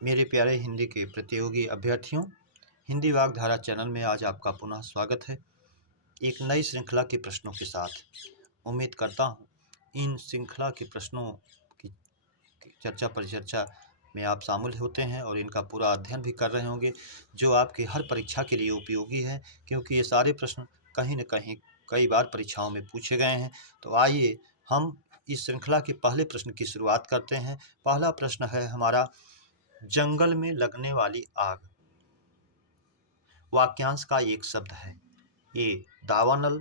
मेरे प्यारे हिंदी के प्रतियोगी अभ्यर्थियों, हिंदी वागधारा चैनल में आज आपका पुनः स्वागत है। एक नई श्रृंखला के प्रश्नों के साथ। उम्मीद करता हूँ इन श्रृंखला के प्रश्नों की चर्चा परिचर्चा में आप शामिल होते हैं और इनका पूरा अध्ययन भी कर रहे होंगे, जो आपकी हर परीक्षा के लिए उपयोगी है, क्योंकि ये सारे प्रश्न कहीं न कहीं कई बार परीक्षाओं में पूछे गए हैं। तो आइए हम इस श्रृंखला के पहले प्रश्न की शुरुआत करते हैं। पहला प्रश्न है हमारा, जंगल में लगने वाली आग वाक्यांश का एक शब्द है। ए दावानल,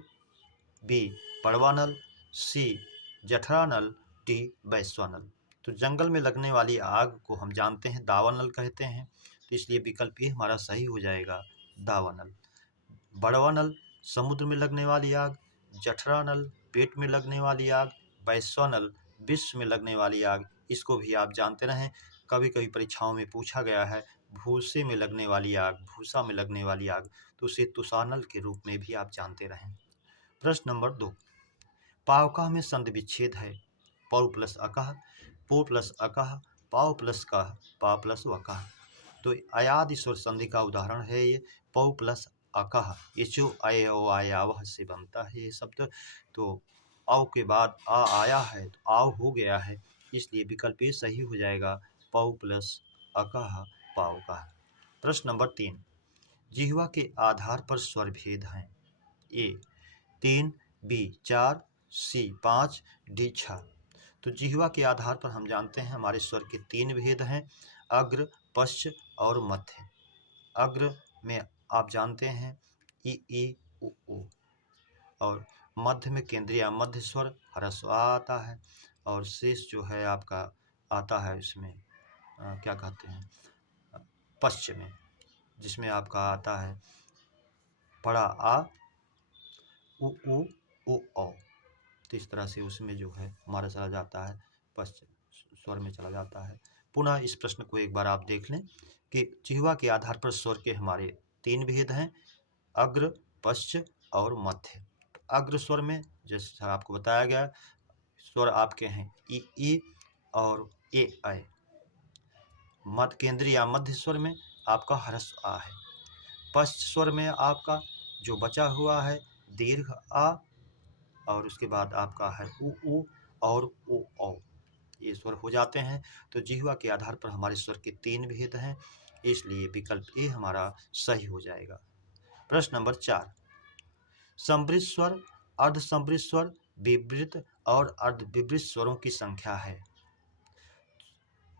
बी पड़वानल, सी जठरानल, डी वैश्वानल। तो जंगल में लगने वाली आग को हम जानते हैं दावानल कहते हैं, तो इसलिए विकल्प ए हमारा सही हो जाएगा, दावानल। बड़वानल समुद्र में लगने वाली आग, जठरानल पेट में लगने वाली आग, वैश्वानल विश्व में लगने वाली आग। इसको भी आप जानते रहें, कभी कभी परीक्षाओं में पूछा गया है भूसे में लगने वाली आग, भूसा में लगने वाली आग, तो उसे तुषानल के रूप में भी आप जानते रहें। प्रश्न नंबर 2, पावकः में संधि विच्छेद है। पौ प्लस अकः, पो प्लस अकः, पाव प्लस कः, पा प्लस वकः। तो अयादि स्वर संधि का उदाहरण है ये पौ प्लस अकः। ये जो अय ओ आयावह से बनता है ये शब्द, तो औ के बाद आ आया है तो आव हो गया है, इसलिए विकल्प ए सही हो जाएगा, पौ प्लस अकः पावकः। प्रश्न नंबर 3, जिह्वा के आधार पर स्वर भेद हैं। ए 3, बी 4, सी 5, डी 6। तो जिह्वा के आधार पर हम जानते हैं हमारे स्वर के 3 भेद हैं, अग्र, पश्च और मध्य। अग्र में आप जानते हैं ई उ ऊ, और मध्य में केंद्रीय मध्य स्वर ह्रस्व आ आता है, और शेष जो है आपका आता है इसमें क्या कहते हैं पश्च में, जिसमें आपका आता है बड़ा आ उ ओ। तो इस तरह से उसमें जो है हमारा चला जाता है पश्च स्वर में चला जाता है। पुनः इस प्रश्न को एक बार आप देख लें कि जिह्वा के आधार पर स्वर के हमारे 3 भेद हैं, अग्र, पश्च और मध्य। अग्र स्वर में जैसे आपको बताया गया स्वर आपके हैं ई और ए ऐ। मध्य केंद्रीय या मध्य स्वर में आपका ह्रस्व आ है। पश्च स्वर में आपका जो बचा हुआ है दीर्घ आ, और उसके बाद आपका है उ और ओ औ, ये स्वर हो जाते हैं। तो जिह्वा के आधार पर हमारे स्वर के 3 भेद हैं, इसलिए विकल्प ए हमारा सही हो जाएगा। प्रश्न नंबर 4, समृद्ध स्वर, अर्धसमृद्ध स्वर, विवृत और अर्धविवृत स्वरों की संख्या है।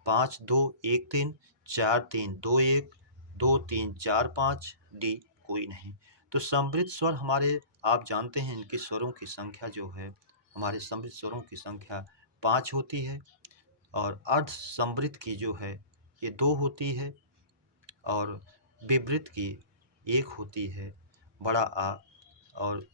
5 2 1 3, 4 3 2 1, 2 3 4 5, डी कोई नहीं। तो समृद्ध स्वर हमारे आप जानते हैं इनके स्वरों की संख्या जो है, हमारे समृद्ध स्वरों की संख्या 5 होती है, और अर्ध समृद्ध की जो है ये 2 होती है, और विवृत की 1 होती है बड़ा आ, और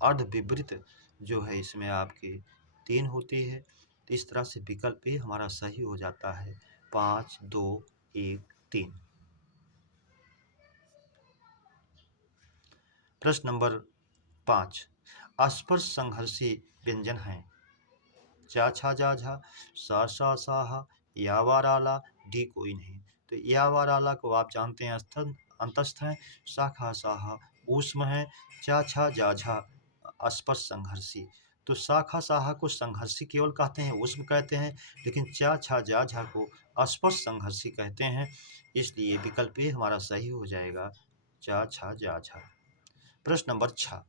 अर्ध विवृत जो है इसमें आपकी 3 होती है। तो इस तरह से विकल्प ए हमारा सही हो जाता है, 5 2 1 3। प्रश्न नंबर 5, स्पर्श संघर्षी व्यंजन हैं। चा छा जा झा, सा सा साहा, यावाराला, डी कोई नहीं। तो यावाराला को आप जानते हैं अंतस्थ है, शाखा साहा ऊष्म है, चा छा जा झा स्पर्श संघर्षी। तो शाखा साहा को संघर्षी केवल कहते हैं, ऊष्म कहते हैं, लेकिन चा छा जा झा को स्पर्श संघर्षी कहते हैं, इसलिए विकल्प ए हमारा सही हो जाएगा, चा छा जा झा। प्रश्न नंबर 6,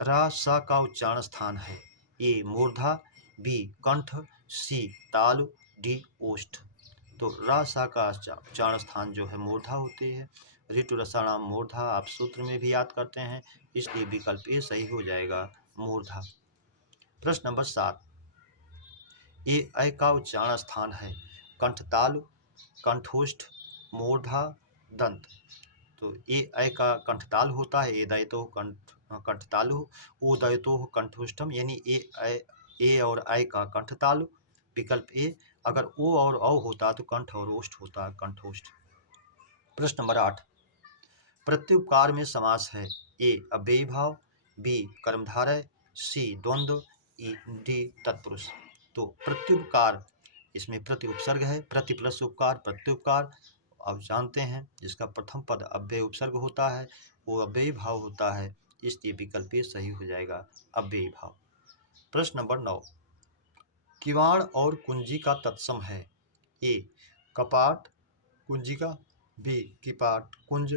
रा सा का उच्चारण स्थान है। ए मूर्धा, बी कंठ, सी तालु, डी ओष्ठ। तो रा सा का उच्चारण स्थान जो है मूर्धा होती है। ऋतु रसाणाम मूर्धा आप सूत्र में भी याद करते हैं, इसलिए विकल्प ए सही हो जाएगा, मूर्धा। प्रश्न नंबर 7, ए ऐ का उच्चारण स्थान है। कंठतालु, कंठोष्ठ, मूर्धा, दंत। तो ए ऐ का कंठताल होता है, ए दयतो कंठतालु, ओ दयतो कंठोष्ठम, यानी ए और ऐ का कंठतालु। विकल्प ए। अगर ओ और औ होता तो कंठ और ओष्ठ होता, कंठोष्ठ। प्रश्न नंबर 8, प्रत्युपकार में समास है। ए अव्ययी भाव, बी कर्मधारय, सी द्वंद्व, डी तत्पुरुष। तो प्रत्युपकार इसमें प्रति उपसर्ग है, प्रति प्लस उपकार, प्रत्युपकार आप जानते हैं। जिसका प्रथम पद अव्यय उपसर्ग होता है वो अव्ययी भाव होता है, इसलिए विकल्प ए सही हो जाएगा, अव्ययी भाव। प्रश्न नंबर 9, किवाड़ और कुंजी का तत्सम है। ए कपाट कुंजिका, बी किपाट कुंज,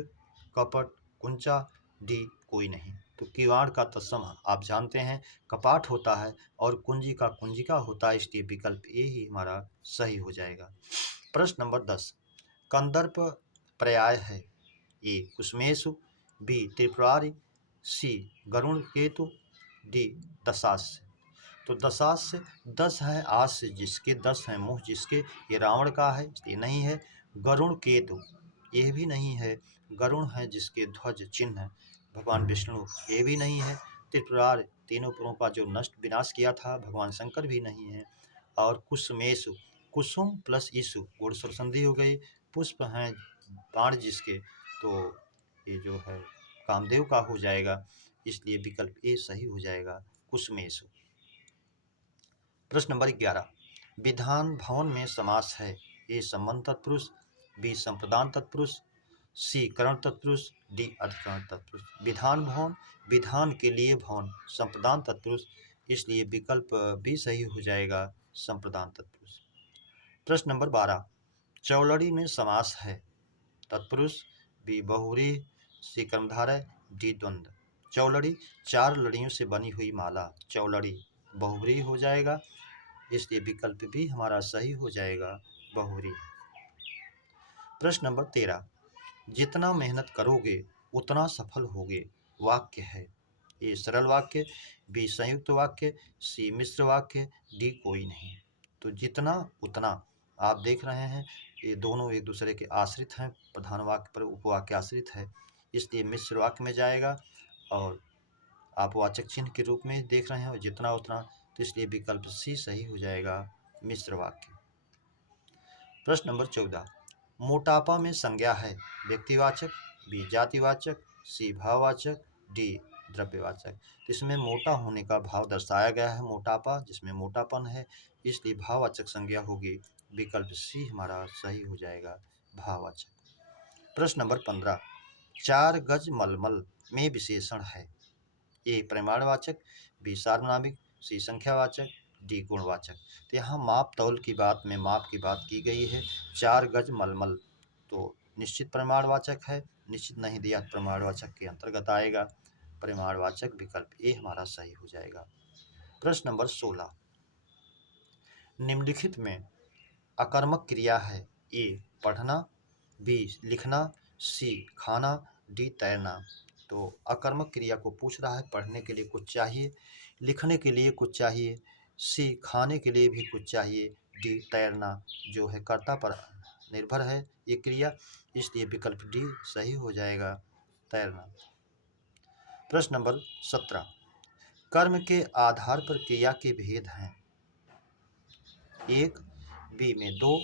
कपट कुंचा, डी कोई नहीं। तो किवाड़ का तत्सम आप जानते हैं कपाट होता है और कुंजी का कुंजिका होता है, इसलिए विकल्प ए ही हमारा सही हो जाएगा। प्रश्न नंबर 10, कंदर्प पर्याय है। ए कुसुमेशु, बी त्रिपुरारी, सी गरुण केतु, डी दशास्य। तो दशास्य 10 है, आस्य जिसके 10 है, मुँह जिसके, ये रावण का है ये नहीं है। गरुण केतु यह भी नहीं है। गरुण है जिसके ध्वज चिन्ह भगवान विष्णु, ये भी नहीं है। त्रिपुरार तीनों पुरों का जो नष्ट विनाश किया था भगवान शंकर, भी नहीं है। और कुसुमेशु, कुसुम प्लस ईसु गुण संधि हो गई। पुष्प हैं बाण जिसके, तो ये जो है कामदेव का हो जाएगा, इसलिए विकल्प ए सही हो जाएगा, कुसुमेशु। प्रश्न नंबर 11, विधान भवन में समास है। ए संबंध तत्पुरुष, बी संप्रदान तत्पुरुष, सी करण तत्पुरुष, डी अधिकरण तत्पुरुष। विधान भवन, विधान के लिए भवन, संप्रदान तत्पुरुष, इसलिए विकल्प बी सही हो जाएगा, संप्रदान तत्पुरुष। प्रश्न नंबर 12, चौलड़ी में समास है। तत्पुरुष, बी बहुव्रीहि, सी कर्मधारय, डी द्वंद्व। चौलड़ी 4 लड़ियों से बनी हुई माला, चौलड़ी बहुव्रीहि हो जाएगा, इसलिए विकल्प भी हमारा सही हो जाएगा, बहुव्रीहि। प्रश्न नंबर 13, जितना मेहनत करोगे उतना सफल होगे, वाक्य है। ए सरल वाक्य, बी संयुक्त वाक्य, सी मिश्र वाक्य, डी कोई नहीं। तो जितना उतना आप देख रहे हैं ये दोनों एक दूसरे के आश्रित हैं, प्रधान वाक्य पर उपवाक्य आश्रित है, इसलिए मिश्र वाक्य में जाएगा। और आप वाचक चिन्ह के रूप में देख रहे हैं और जितना उतना, तो इसलिए विकल्प सी सही हो जाएगा, मिश्र वाक्य। प्रश्न नंबर 14, मोटापा में संज्ञा है। व्यक्तिवाचक, बी जातिवाचक, सी भाववाचक, डी द्रव्यवाचक। तो इसमें मोटा होने का भाव दर्शाया गया है, मोटापा जिसमें मोटापन है, इसलिए भाववाचक संज्ञा होगी, विकल्प सी हमारा सही हो जाएगा, भाववाचक। प्रश्न नंबर 15, 4 गज मलमल में विशेषण है। ए परिमाणवाचक, बी सार्वनामिक, सी संख्यावाचक, डी गुणवाचक। तो यहाँ माप तौल की बात में माप की बात की गई है। 4 गज मलमल तो निश्चित परिमाणवाचक है, निश्चित नहीं दिया परिमाणवाचक के अंतर्गत आएगा, परिमाणवाचक विकल्प ए हमारा सही हो जाएगा। प्रश्न नंबर 16, निम्नलिखित में अकर्मक क्रिया है। ए पढ़ना, बी लिखना, सी खाना, डी तैरना। तो अकर्मक क्रिया को पूछ रहा है, पढ़ने के लिए कुछ चाहिए, लिखने के लिए कुछ चाहिए, सी खाने के लिए भी कुछ चाहिए, डी तैरना जो है कर्ता पर निर्भर है ये क्रिया, इसलिए विकल्प डी सही हो जाएगा, तैरना। प्रश्न नंबर 17, कर्म के आधार पर क्रिया के भेद हैं। 1, बी में 2,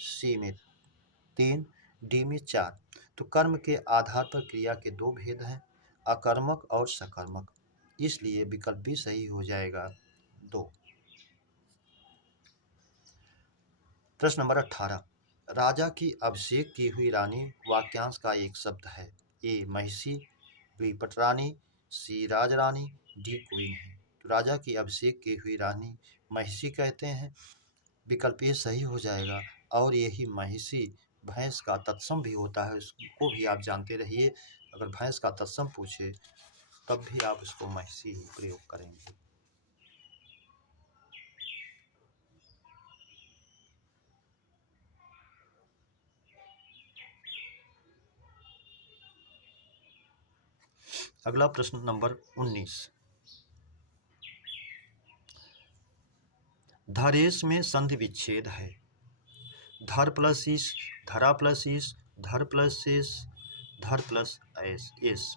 सी में 3, डी में 4। तो कर्म के आधार पर क्रिया के 2 भेद हैं, अकर्मक और सकर्मक, इसलिए विकल्प भी सही हो जाएगा, 2। प्रश्न नंबर 18, राजा की अभिषेक की हुई रानी वाक्यांश का एक शब्द है। ए महिषी, बी पटरानी, सी राजरानी, डी कोई नहीं। तो राजा की अभिषेक की हुई रानी महिषी कहते हैं, विकल्प ये सही हो जाएगा। और यही महिषी भैंस का तत्सम भी होता है, उसको भी आप जानते रहिए, अगर भैंस का तत्सम पूछे तब भी आप उसको महिषी ही प्रयोग करेंगे। अगला प्रश्न नंबर 19, धरेश में संधि विच्छेद है। धर प्लस ईस, धरा प्लस ईस, धर प्लस शेष, धर प्लस एस।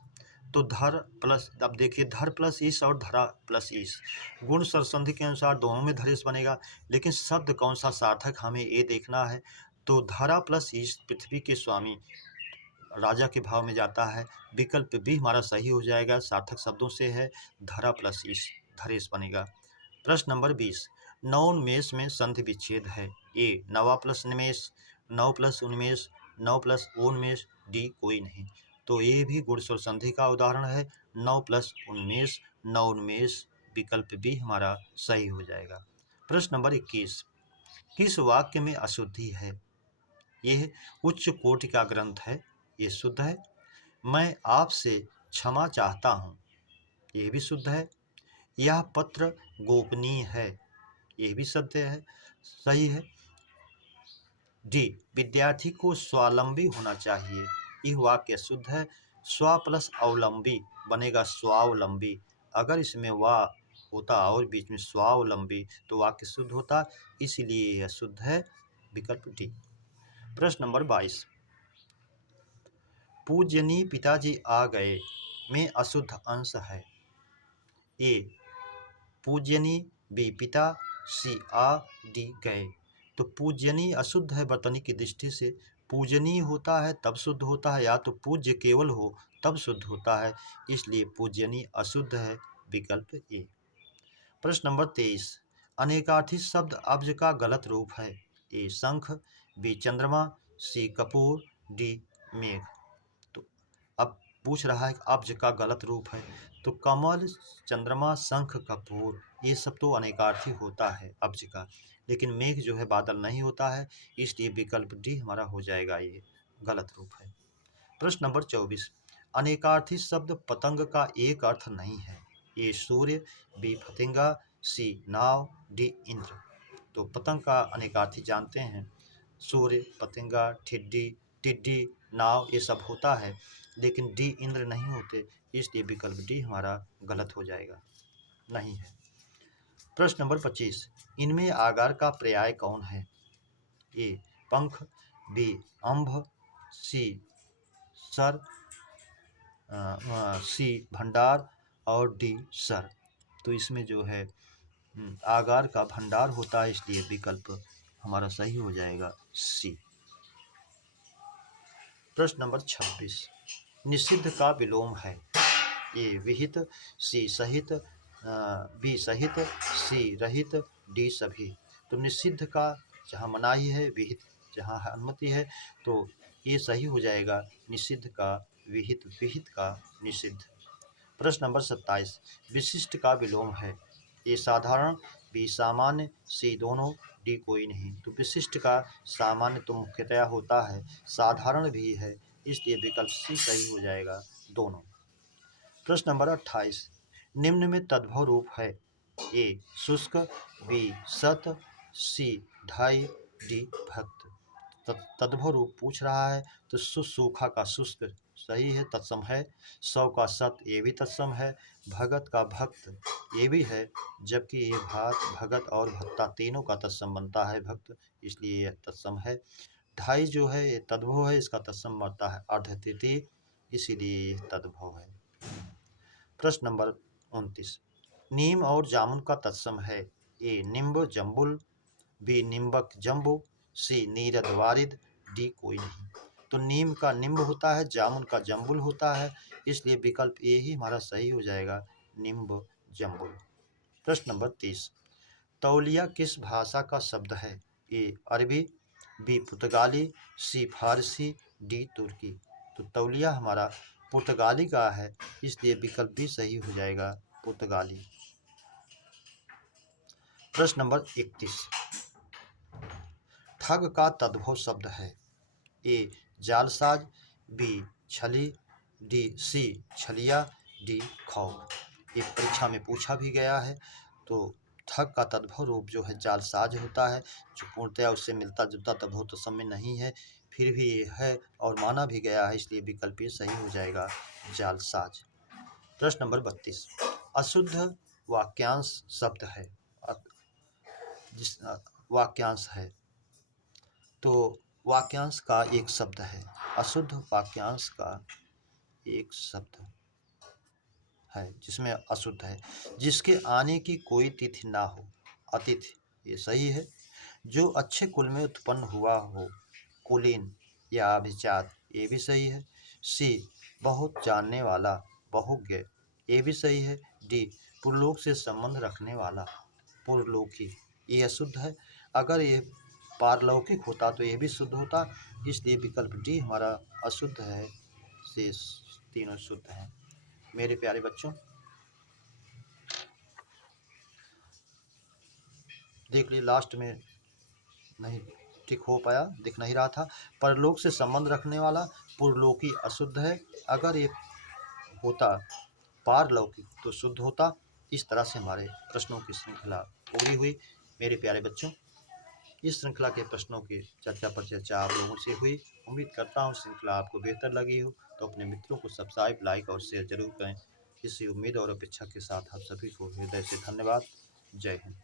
तो धर प्लस, अब देखिए धर प्लस ईस और धरा प्लस ईस गुण सरसंधि के अनुसार दोनों में धरेश बनेगा, लेकिन शब्द कौन सा सार्थक हमें ये देखना है। तो धरा प्लस ईस पृथ्वी के स्वामी राजा के भाव में जाता है, विकल्प भी हमारा सही हो जाएगा, सार्थक शब्दों से है, धरा प्लस ईस धरेश बनेगा। प्रश्न नंबर 20, नौन मेष में संधि विच्छेद है। ए नवा प्लस निमेष, नव प्लस उन्मेष, नव प्लस उन्मेष, डी कोई नहीं। तो ये भी गुणस्वर संधि का उदाहरण है। नव प्लस उन्मेष, नवोन्मेष, विकल्प बी हमारा सही हो जाएगा। प्रश्न नंबर 21, किस वाक्य में अशुद्धि है? यह उच्च कोटि का ग्रंथ है, ये शुद्ध है। मैं आपसे क्षमा चाहता हूँ, यह भी शुद्ध है। यह पत्र गोपनीय है, यह भी सत्य है, सही है। डी विद्यार्थी को स्वावलंबी होना चाहिए, यह वाक्य शुद्ध है। स्व प्लस अवलंबी बनेगा स्वावलंबी। अगर इसमें वा होता और बीच में स्वावलंबी तो वाक्य शुद्ध होता, इसलिए यह शुद्ध है, विकल्प डी। प्रश्न नंबर 22, पूजनीय पिताजी आ गए में अशुद्ध अंश है। ए पूजनीय, बी पिता, सी आ, डी गए। तो पूजनीय अशुद्ध है वर्तनी की दृष्टि से। पूजनीय होता है तब शुद्ध होता है, या तो पूज्य केवल हो तब शुद्ध होता है, इसलिए पूजनीय अशुद्ध है, विकल्प ए। प्रश्न नंबर 23, अनेकार्थी शब्द अब्ज का गलत रूप है। ए शंख, बी चंद्रमा, सी कपूर, डी मेघ। तो अब पूछ रहा है कि अब्ज का गलत रूप है, तो कमल, चंद्रमा, शंख, कपूर ये सब तो अनेकार्थी होता है अब्ज का, लेकिन मेघ जो है बादल नहीं होता है, इसलिए विकल्प डी हमारा हो जाएगा, ये गलत रूप है। प्रश्न नंबर 24, अनेकार्थी शब्द पतंग का एक अर्थ नहीं है। ए सूर्य, बी फतिंगा, सी नाव, डी इंद्र। तो पतंग का अनेकार्थी जानते हैं, सूर्य, पतंगा, ठिड्डी, टिड्डी, नाव ये सब होता है, लेकिन डी इंद्र नहीं होते, इसलिए विकल्प डी हमारा गलत हो जाएगा, नहीं है। प्रश्न नंबर 25, इनमें आकार का पर्याय कौन है? ए पंख, बी अम्भ, सी सर, सी भंडार और डी सर। तो इसमें जो है आकार का भंडार होता है, इसलिए विकल्प हमारा सही हो जाएगा सी। प्रश्न नंबर 26, निषिद्ध का विलोम है। ए विहित, सी सहित, बी सहित, सी रहित, डी सभी। तो निषिद्ध का जहाँ मनाही है, विहित जहाँ अनुमति है, तो ये सही हो जाएगा, निषिद्ध का विहित, विहित का निषिद्ध। प्रश्न नंबर 27, विशिष्ट का विलोम है। ए साधारण, बी सामान्य, सी दोनों, डी कोई नहीं। तो विशिष्ट का सामान्य तो मुख्यतया होता है, साधारण भी है, इसलिए विकल्प सी सही हो जाएगा, दोनों। प्रश्न नंबर 28, निम्न में तद्भव रूप है। ए शुष्क, बी सत, सी ढाई, डी भक्त। तद्भव रूप पूछ रहा है, तो सूखा का शुष्क सही है, तत्सम है। सौ का सत ये भी तत्सम है। भगत का भक्त ये भी है, जबकि ये भगत और भक्ता तीनों का तत्सम बनता है भक्त, इसलिए यह तत्सम है। ढाई जो है ये तद्भव है, इसका तत्सम बनता है अर्धतिथि, इसीलिए ये तद्भव है। प्रश्न नंबर 29, नीम और जामुन का तत्सम है। ए निम्ब जम्बुल, बी निम्बक जम्बू, सी नीरद वारिद, डी कोई नहीं। तो नीम का निम्ब होता है, जामुन का जम्बुल होता है, इसलिए विकल्प ए ही हमारा सही हो जाएगा, निम्ब जम्बुल। प्रश्न नंबर 30, तौलिया किस भाषा का शब्द है? ए अरबी, बी पुर्तगाली, सी फारसी, डी तुर्की। तो तौलिया हमारा पुर्तगाली का है, इसलिए विकल्प भी सही हो जाएगा, पुर्तगाली। प्रश्न नंबर 31, ठग का तद्भव शब्द है। ए जालसाज, बी छली, डी सी छलिया, डी खौफ। ये परीक्षा में पूछा भी गया है। तो ठग का तद्भव रूप जो है जालसाज होता है, जो पूर्णतया उससे मिलता जुलता तद्भव तो समय नहीं है, फिर भी ये है और माना भी गया है, इसलिए विकल्प ये सही हो जाएगा, जालसाज। प्रश्न नंबर 32, अशुद्ध वाक्यांश शब्द है, जिस वाक्यांश है, तो वाक्यांश का एक शब्द है, अशुद्ध वाक्यांश का एक शब्द है जिसमें अशुद्ध है, जिसके आने की कोई तिथि ना हो, अतिथि, ये सही है। जो अच्छे कुल में उत्पन्न हुआ हो, कुलीन या अभिजात, ये भी सही है। सी बहुत जानने वाला, बहुज्ञ, ये भी सही है। डी पुरलोक से संबंध रखने वाला, पुरलोकी, ये अशुद्ध है। अगर ये पारलौकिक होता तो यह भी शुद्ध होता, इसलिए विकल्प डी हमारा अशुद्ध है, शेष तीनों शुद्ध हैं। मेरे प्यारे बच्चों, देख लीजिए लास्ट में नहीं ठीक हो पाया, दिख नहीं रहा था। परलोक से संबंध रखने वाला पुरलोकी अशुद्ध है, अगर ये होता पारलौकिक तो शुद्ध होता। इस तरह से हमारे प्रश्नों की श्रृंखला पूरी हुई। मेरे प्यारे बच्चों, इस श्रृंखला के प्रश्नों की चर्चा पर चर्चा आप लोगों से हुई। उम्मीद करता हूँ श्रृंखला आपको बेहतर लगी हो, तो अपने मित्रों को सब्सक्राइब, लाइक और शेयर जरूर करें। इसी उम्मीद और अपेक्षा के साथ आप सभी को हृदय से धन्यवाद। जय हिंद।